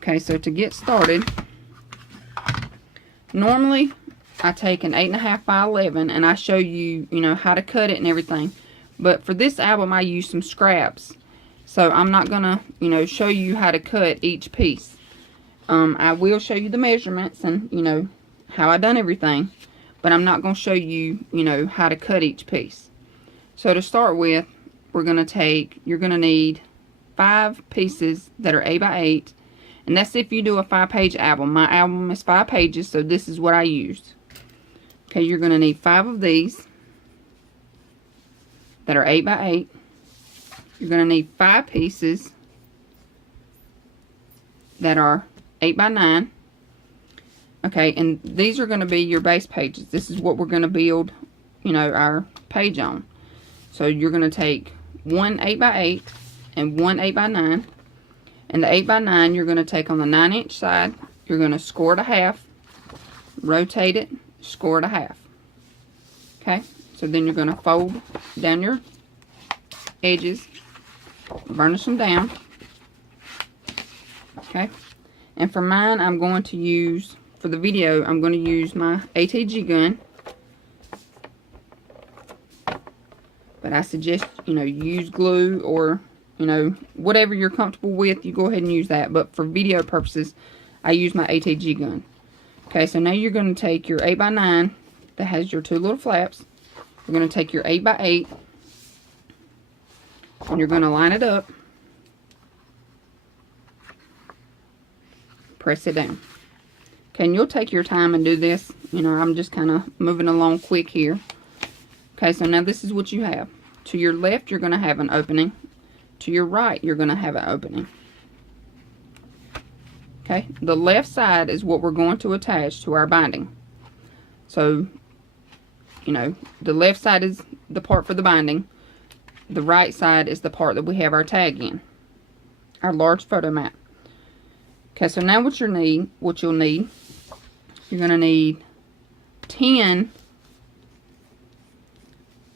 Okay, so to get started, normally I take an 8.5 by 11 and I show you, how to cut it and everything. But for this album, I use some scraps. So I'm not gonna, show you how to cut each piece. I will show you the measurements and, how I done everything. But I'm not gonna show you, how to cut each piece. So to start with, you're gonna need 5 pieces that are 8 by 8. And that's if you do a 5-page album. My album is 5 pages, so this is what I used. Okay, you're going to need 5 of these that are 8 by 8. You're going to need 5 pieces that are 8 by 9. Okay, and these are going to be your base pages. This is what we're going to build, our page on. So you're going to take one 8 by 8 and one 8 by 9. And the 8 by 9 you're going to take on the 9-inch side. You're going to score it a half, rotate it, score it a half. Okay, so then you're going to fold down your edges, burnish them down. Okay, and for mine, I'm going to use, for the video, I'm going to use my ATG gun. But I suggest, use glue or whatever you're comfortable with, you go ahead and use that. But for video purposes, I use my ATG gun. Okay, so now you're going to take your 8 by 9 that has your 2 little flaps. You're going to take your 8 by 8 and you're going to line it up. Press it down. Okay, and you'll take your time and do this. I'm just kind of moving along quick here. Okay, so now this is what you have. To your left, you're going to have an opening. To your right, you're going to have an opening. Okay, the left side is what we're going to attach to our binding. So, the left side is the part for the binding. The right side is the part that we have our tag in. Our large photo mat. Okay, so now what you'll need, you're going to need 10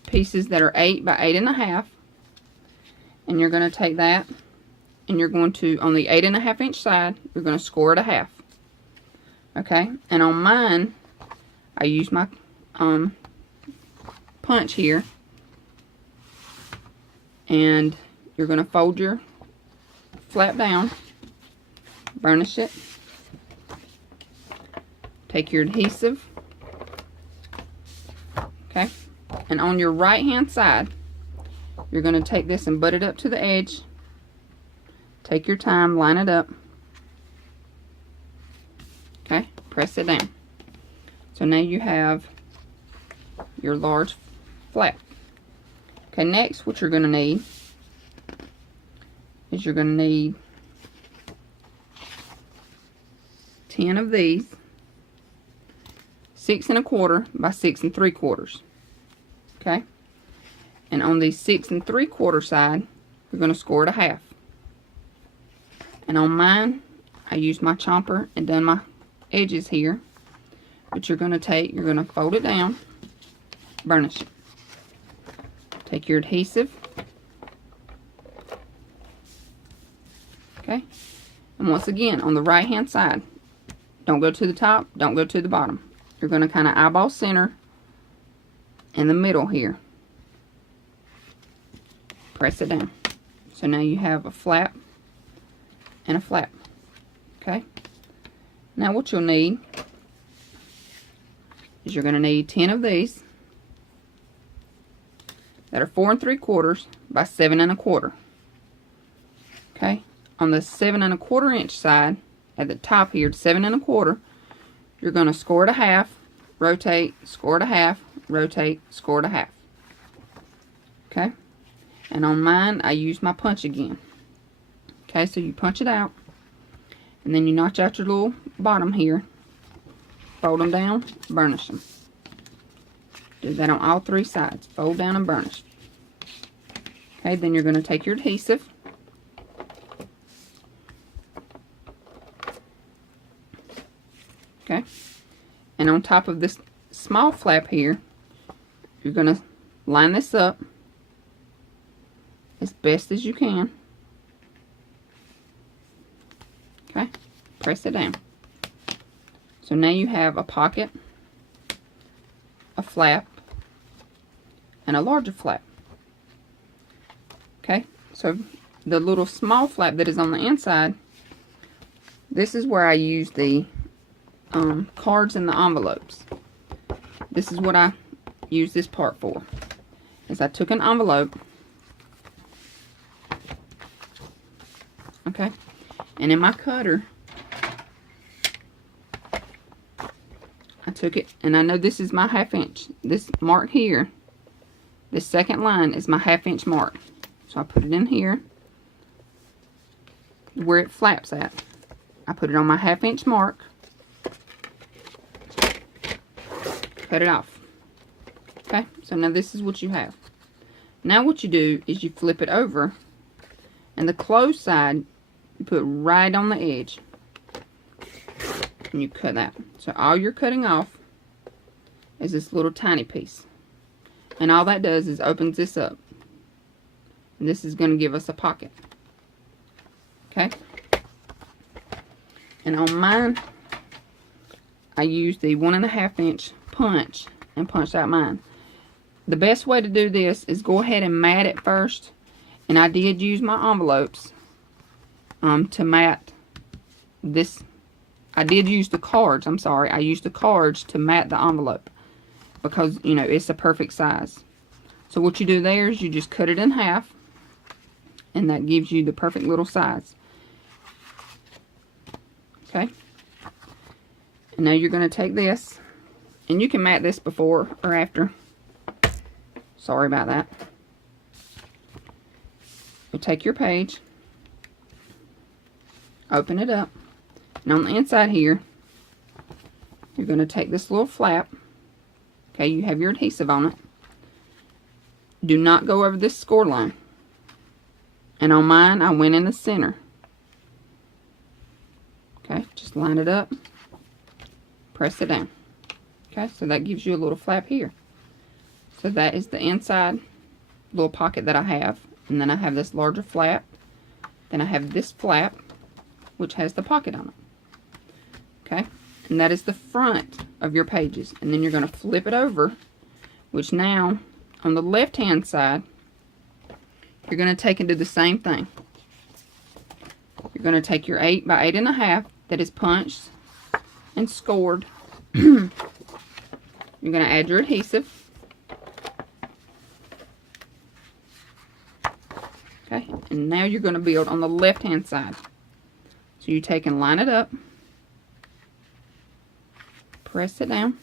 pieces that are 8 by 8.5. And you're going to take that and you're going to, on the 8.5-inch side, you're going to score it a half. Okay, and on mine, I use my punch here. And you're going to fold your flap down, burnish it, take your adhesive, okay, and on your right hand side, you're going to take this and butt it up to the edge. Take your time, line it up. Okay, press it down. So now you have your large flap. Okay, next what you're going to need is you're going to need 10 of these, 6 1/4 by 6 3/4. Okay. And on the 6 3/4 side, you're going to score it a half. And on mine, I used my chomper and done my edges here. But you're going to fold it down, burnish it. Take your adhesive. Okay. And once again, on the right hand side, don't go to the top, don't go to the bottom. You're going to kind of eyeball center in the middle here. Press it down. So now you have a flap and a flap. Okay. Now what you'll need is you're going to need 10 of these that are 4 3/4 by 7 1/4. Okay. On the 7 1/4 inch side, at the top here, 7 1/4, you're going to score it a half, rotate, score it a half, rotate, score it a half. Okay. And on mine, I use my punch again. Okay, so you punch it out. And then you notch out your little bottom here. Fold them down, burnish them. Do that on all 3 sides. Fold down and burnish. Okay, then you're going to take your adhesive. Okay. And on top of this small flap here, you're going to line this up as best as you can. Okay. Press it down. So now you have a pocket, a flap, and a larger flap. Okay, so the little small flap that is on the inside, this is where I use the cards and the envelopes. This is what I use this part for. Is I took an envelope, okay, and in my cutter, I took it, and I know this is my 1/2 inch. This mark here, this second line is my 1/2 inch mark. So I put it in here, where it flaps at. I put it on my 1/2 inch mark, cut it off. Okay, so now this is what you have. Now what you do is you flip it over, and the closed side you put right on the edge, and you cut that. So all you're cutting off is this little tiny piece, and all that does is opens this up, and this is going to give us a pocket. Okay, and on mine I used the 1.5 inch punch and punched out mine. The best way to do this is go ahead and mat it first, and I did use my envelopes to mat this. I did use the cards, I'm sorry, I used the cards to mat the envelope because, you know, it's a perfect size. So what you do there is you just cut it in half, and that gives you the perfect little size. Okay, and now you're going to take this, and you can mat this before or after. Sorry about that. You take your page, open it up, and on the inside here, you're going to take this little flap. Okay, you have your adhesive on it. Do not go over this score line. And on mine, I went in the center. Okay, just line it up, press it down. Okay, so that gives you a little flap here. So that is the inside little pocket that I have. And then I have this larger flap. Then I have this flap, which has the pocket on it. Okay, and that is the front of your pages. And then you're going to flip it over, which now, on the left-hand side, you're going to take and do the same thing. You're going to take your 8 by 8.5 that is punched and scored. You're going to add your adhesive. Okay, and now you're going to build on the left-hand side. So you take and line it up, press it down.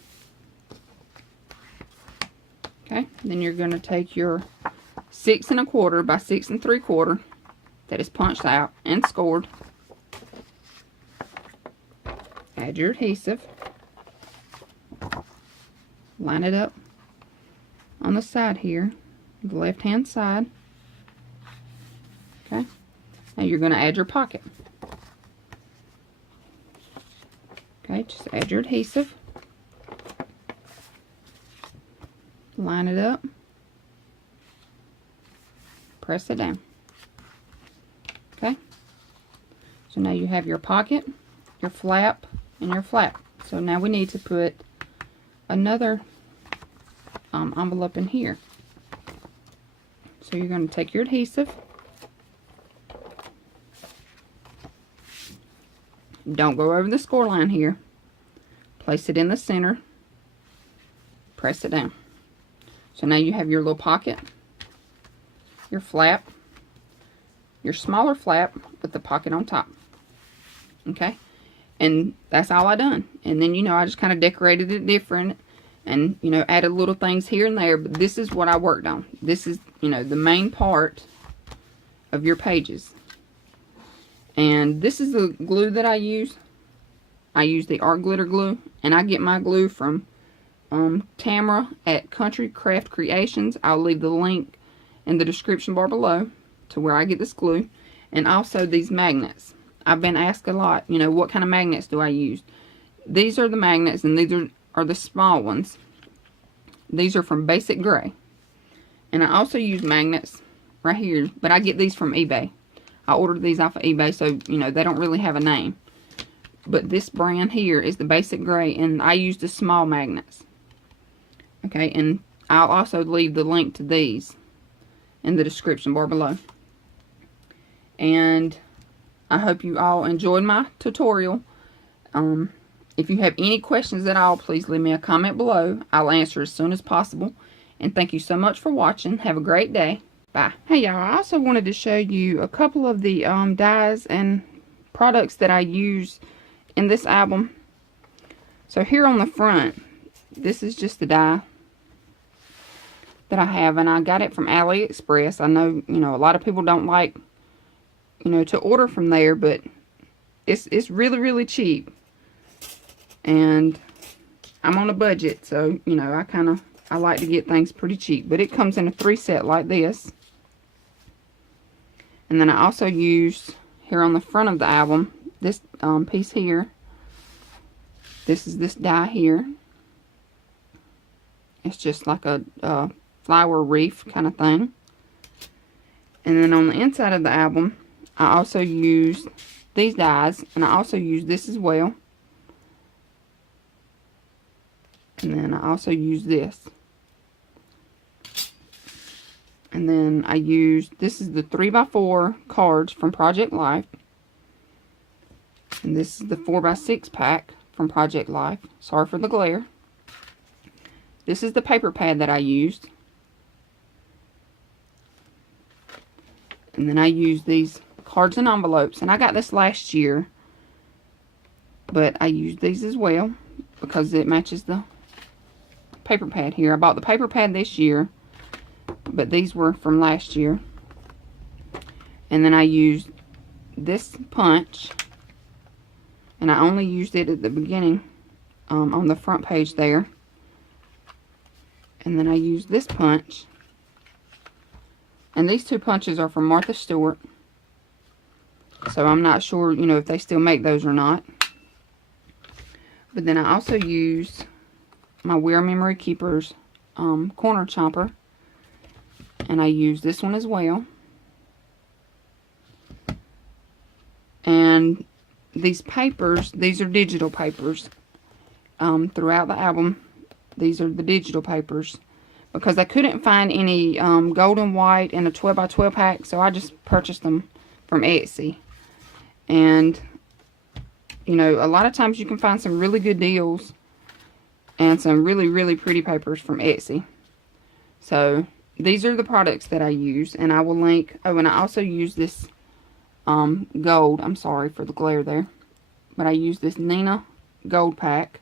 Okay, then you're going to take your 6 1/4 by 6 3/4 that is punched out and scored. Add your adhesive. Line it up on the side here, the left-hand side. Okay, now you're going to add your pocket. Okay, just add your adhesive. Line it up. Press it down. Okay, so now you have your pocket, your flap, and your flap. So now we need to put another envelope in here. So you're going to take your adhesive. Don't go over the score line here. Place it in the center. Press it down. So now you have your little pocket, your flap, your smaller flap with the pocket on top. Okay, and that's all I done. And then, you know, I just kind of decorated it different, and, you know, added little things here and there. But this is what I worked on. This is, you know, the main part of your pages. And this is the glue that I use. I use the art glitter glue, and I get my glue from Tamara at Country Craft Creations. I'll leave the link in the description bar below to where I get this glue. And also these magnets. I've been asked a lot, you know, what kind of magnets do I use? These are the magnets, and these are the small ones. These are from Basic Gray. And I also use magnets right here, but I get these from eBay. I ordered these off of eBay, so, you know, they don't really have a name. but this brand here is the basic gray, and I use the small magnets. Okay, and I'll also leave the link to these in the description bar below. And I hope you all enjoyed my tutorial. If you have any questions at all, please leave me a comment below. I'll answer as soon as possible. And thank you so much for watching. Have a great day. Bye. Hey y'all, I also wanted to show you a couple of the dies and products that I use in this album. So here on the front, this is just the die that I have, and I got it from AliExpress. I know, you know, a lot of people don't like, you know, to order from there, but it's really, really cheap. And I'm on a budget, so, you know, I like to get things pretty cheap. But it comes in a 3 set like this. And then I also used, here on the front of the album, this piece here. This is this die here. It's just like a flower wreath kind of thing. And then on the inside of the album, I also used these dies, and I also used this as well. And then I also used this. And then I used, this is the 3x4 cards from Project Life. And this is the 4x6 pack from Project Life. Sorry for the glare. This is the paper pad that I used. And then I used these cards and envelopes. And I got this last year. But I used these as well because it matches the paper pad here. I bought the paper pad this year, but these were from last year. And then I used this punch, and I only used it at the beginning on the front page there. And then I used this punch, and these two punches are from Martha Stewart, so I'm not sure, you know, if they still make those or not. But then I also used my Wear Memory Keepers corner chomper, and I use this one as well. And these papers, these are digital papers. Throughout the album, these are the digital papers, because I couldn't find any golden white in a 12x12 pack, so I just purchased them from Etsy. And you know, a lot of times you can find some really good deals and some really, really pretty papers from Etsy. So these are the products that I use, and I will link. Oh, and I also use this gold. I'm sorry for the glare there, but I use this Nina gold pack,